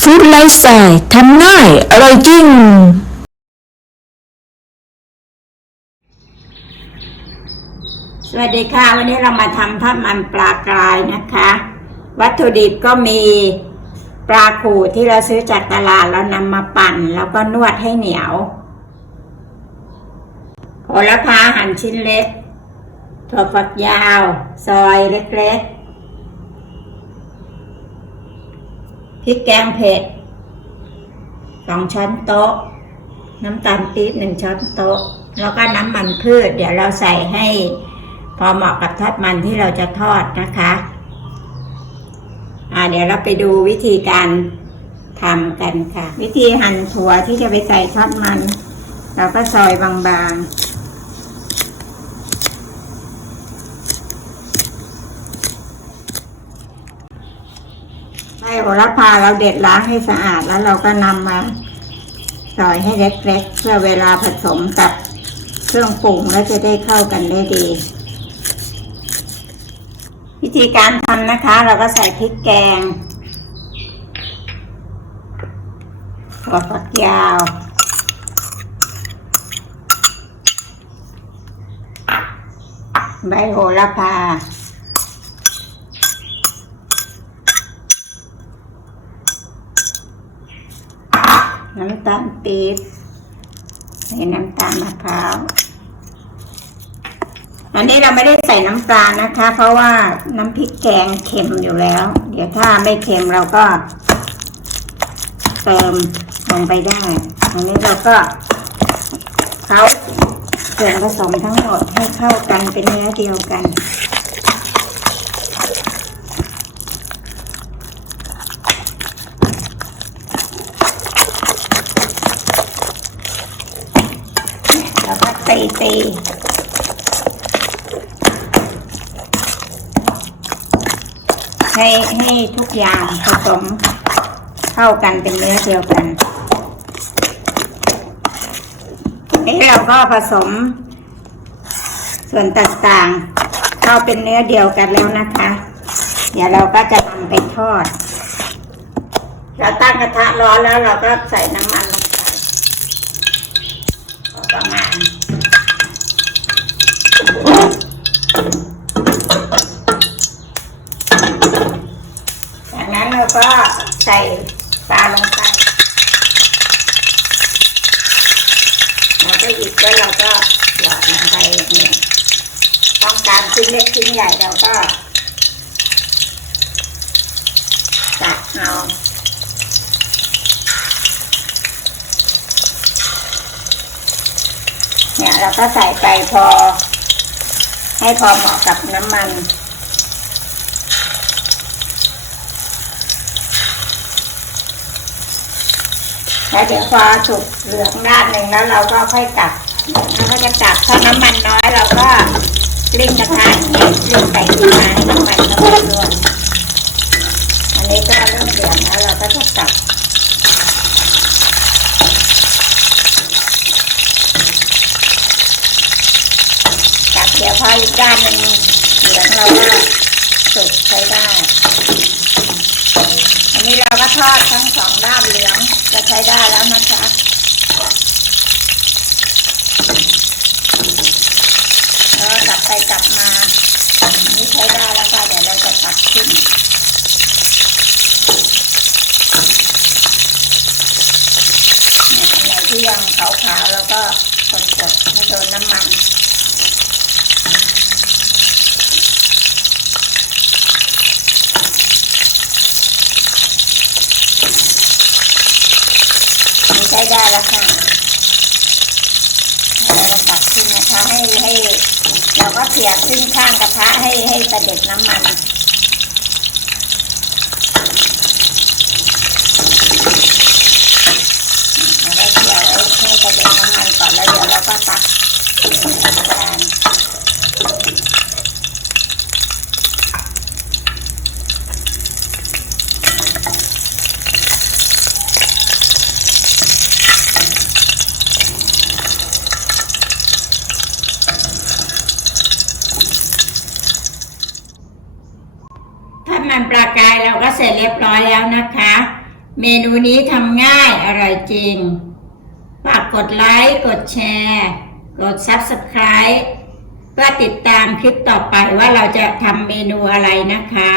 ฟู้ดไลฟ์สไตล์ทำง่าย อร่อยจริง สวัสดีค่ะ วันนี้เรามาทำทอดมันปลากรายนะคะ วัตถุดิบก็มีปลาขูดที่เราซื้อจากตลาดแล้วนำมาปั่น แล้วก็นวดให้เหนียวโหระพาหั่นชิ้นเล็กถั่วฝักยาว ซอยเล็กๆ พริกแกงเผ็ดสองช้อนโต๊ะ น้ำตาลปี๊บหนึ่งช้อนโต๊ะ แล้วก็น้ำมันพืช เดี๋ยวเราใส่ให้พอเหมาะกับทอดมันที่เราจะทอดนะคะอ่าเดี๋ยวเราไปดูวิธีการทำกันค่ะ วิธีหั่นถั่วที่จะไปใส่ทอดมัน เราก็ซอยบางๆ ใบโหระพาเราเด็ดล้างให้สะอาดแล้วเราก็นำมาซอยให้เล็กๆเพื่อเวลาผสมกับเครื่องปรุงแล้วจะได้เข้ากันได้ดี วิธีการทำนะคะ เราก็ใส่พริกแกงถั่วฝักยาวใบโหระพา น้ำตาลปี๊บใส่น้ำตาลมะพร้าว อันนี้เราไม่ได้ใส่น้ำปลานะคะ เพราะว่าน้ำพริกแกงเค็มอยู่แล้ว เดี๋ยวถ้าไม่เค็มเราก็ เติมลงไปได้ อันนี้เราก็เขาส่วนผสมทั้งหมดให้เข้ากันเป็นเนื้อเดียวกัน แล้วก็ตีตีให้ให้ทุกอย่างผสมเข้ากันเป็นเนื้อเดียวกันนี่เราก็ผสม ส่วนต่างๆเข้าเป็นเนื้อเดียวกันแล้วนะคะ เดี๋ยวเราก็จะนำไปทอด เราตั้งกระทะร้อนแล้วเราก็ใส่น้ำมัน ประมาณจากนั้นเราก็ใส่ปลาลงไปเราก็หยิบแล้วเราก็หยอดลงไปอย่างนี้ต้องการชิ้นเล็กชิ้นใหญ่เราก็ตัดเอา เนี่ยเราก็ใส่ไปพอ ให้พอเหมาะกับน้ำมัน แล้วเดี๋ยวพอสุกเหลืองด้านหนึ่งแล้วเราก็ค่อยตักเราก็จะตักถ้าน้ำมันน้อยเราก็กลิ้งกระทะอย่างนี้กลิ้งไปกลิ้งมาให้น้ำมันเข้าไปด้วยอันนี้ก็เริ่มเดือดแล้วเราก็จะตัก ตักเดี๋ยวพออีกด้านหนึ่งเหลืองเราก็สุกใช้ได้ อันนี้เราก็ทอดทั้งสองด้านเหลืองจะใช้ได้แล้วนะคะแล้วกลับไปกลับมาอันนี้ใช้ได้แล้วค่ะเดี๋ยวเราจะตักขึ้นอันไหนที่ยังขาวๆเราก็กดๆให้โดนน้ำมัน ได้แล้วค่ะเราตักขึ้นนะคะให้ให้ เราก็เสียบขึ้นข้างกระทะให้ให้ประเด็ดน้ำมัน เราได้เสียบให้ให้เสด็จน้ำมันก่อนแล้วเดี๋ยวเราก็ตักจาน ถ้ามันปลากายเราก็เสร็จเรียบร้อยแล้วนะคะ เมนูนี้ทำง่ายอร่อยจริง ฝากกดไลค์ กดแชร์ กด Subscribe เพื่อติดตามคลิปต่อไปว่าเราจะทำเมนูอะไรนะคะ